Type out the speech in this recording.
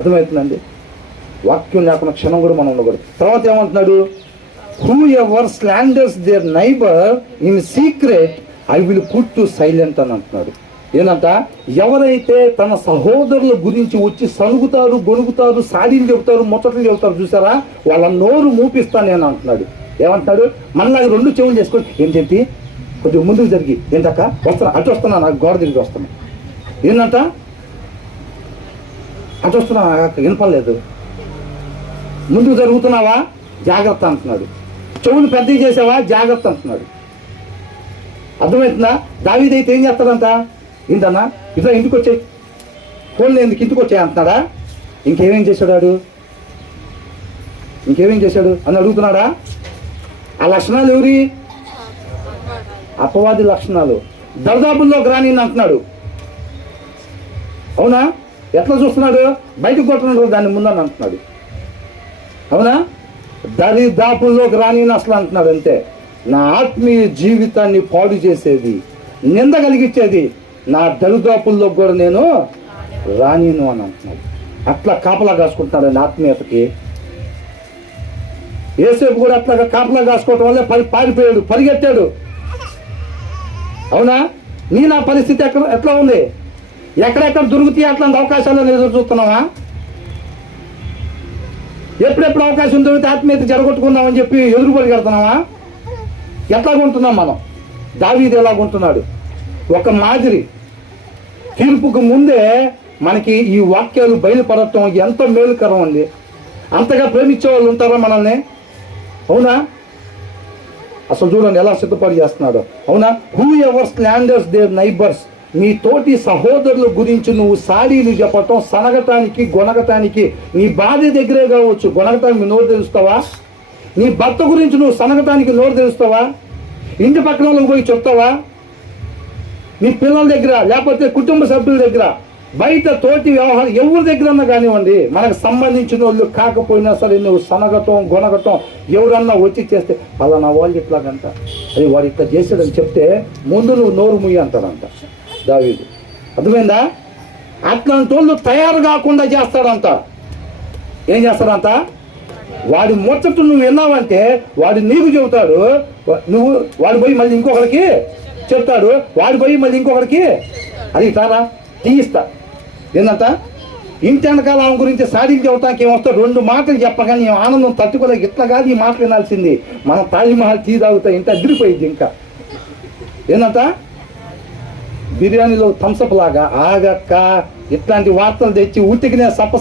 అర్థమవుతుందండి. వాక్యం లేకుండా క్షణం కూడా మనం ఉండకూడదు. తర్వాత ఏమంటున్నాడు, whoever slanders their neighbour in secret I will put to silent అని అంటున్నాడు. ఏంటంట, ఎవరైతే తన సహోదరుల గురించి వచ్చి సనుగుతారు, గొనుగుతారు, సాడీలు చెబుతారు, ముచ్చట్లు చెబుతారు చూసారా, వాళ్ళ నోరు మూపిస్తాను నేను అంటున్నాడు. ఏమంటున్నాడు, మనలాగా రెండు చెవులు చేసుకొని ఏంటంటే కొద్దిగా ముందుకు జరిగి ఏంటక్క వస్తున్నా, అటు వస్తున్నా, నాకు గోడ తిరిగి వస్తున్నా, ఏంటంట అటు వస్తున్నా, వినపడలేదు, ముందుకు జరుగుతున్నావా జాగ్రత్త అంటున్నాడు, చెవులు పెద్దవి చేసావా జాగ్రత్త అంటున్నాడు. అర్థమవుతుందా? దావీదైతే ఏం చేస్తాడంట, ఏంటన్నా ఇట్లా ఇంటికి వచ్చాయి, ఫోన్లు ఎందుకు ఇంటికి వచ్చాయి అంటున్నాడా, ఇంకేమేం చేశాడు, ఇంకేమేం చేశాడు అని అడుగుతున్నాడా? ఆ లక్షణాలు ఎవరి? అపవాది లక్షణాలు. దర్దాపుల్లోకి రాని అంటున్నాడు. అవునా? ఎట్లా చూస్తున్నాడు, బయటకు కొట్టున్నాడు దాన్ని ముందని అంటున్నాడు. అవునా? దరిదాపుల్లోకి రాని అసలు అంటున్నాడు. అంతే, నా ఆత్మీయ జీవితాన్ని పాడు చేసేది, నింద కలిగించేది, నా దరిదాపుల్లో కూడా నేను రానిను అని అంటున్నాడు. అట్లా కాపలా కాసుకుంటున్నాడు ఆత్మీయతకి. యేసేపు కూడా అట్లాగా కాపలా కాసుకోవటం వల్ల పారిపోయాడు, పరిగెత్తాడు. అవునా? నా పరిస్థితి ఎట్లా ఉంది, ఎక్కడెక్కడ దొరుకుతాయి అట్లాంటి అవకాశాలను ఎదురు చూస్తున్నావా? ఎప్పుడెప్పుడు అవకాశం దొరికితే ఆత్మీయత జరగొట్టుకుందామని చెప్పి ఎదురు పరిగెడుతున్నావా? ఎట్లాగుంటున్నాం మనం? దావీదు ఎలాగుంటున్నాడు? ఒక మాదిరి. తీర్పుకు ముందే మనకి ఈ వాక్యాలు బయలుపడటం ఎంతో మేలుకరం అండి. అంతగా ప్రేమించే వాళ్ళు ఉంటారా మనల్ని? అవునా? అసలు చూడండి ఎలా సిద్ధపడి చేస్తున్నాడు. అవునా? Who ever slanders there neighbours, నీ తోటి సహోదరుల గురించి నువ్వు సాడీలు చెప్పటం, సనగటానికి గొనగటానికి, నీ భార్య దగ్గరే కావచ్చు గొనగటానికి నోరు తెలుస్తావా? నీ భర్త గురించి నువ్వు సనగటానికి నోరు తెలుస్తావా? ఇంటి పక్కన వాళ్ళకి పోయి చెప్తావా? నీ పిల్లల దగ్గర, లేకపోతే కుటుంబ సభ్యుల దగ్గర, బయట తోటి వ్యవహారం ఎవరి దగ్గరన్నా కానివ్వండి, మనకు సంబంధించిన వాళ్ళు కాకపోయినా సరే నువ్వు సనగటం గొనగటం, ఎవరన్నా వచ్చి చేస్తే పలానా వాళ్ళు ఇట్లాగంట, అది వాడు ఇట్లా చేశాడని చెప్తే ముందు నువ్వు నోరు ముయ్యి అంటాడంట దావీదు. అర్థమైందా? అట్లాంటి వాళ్ళు తయారు కాకుండా చేస్తాడంట. ఏం చేస్తాడంట, వాడి ముచ్చట నువ్వు విన్నావంటే వాడు నీకు చెబుతాడు, నువ్వు వాడు పోయి మళ్ళీ ఇంకొకరికి చెప్తాడు, వాడు పోయి మళ్ళీ ఇంకొకరికి అది తారా తీయిస్తా. ఏంటంట, ఇంటి వెనకాల ఆమె గురించి సాడీలు చెప్పడానికి ఏమొస్తా, రెండు మాటలు చెప్పగానే నీ ఆనందం తట్టుకోలేక ఇట్లా కాదు ఈ మాటలు వినాల్సింది, మనం తాజ్మహల్ టీ తాగుతా ఇంత అదిరిపోయింది. ఇంకా ఏంటంట, బిర్యానీలో థమ్సప్ లాగా ఆగక్క ఇట్లాంటి వార్తలు తెచ్చి ఉతికినే సప్ప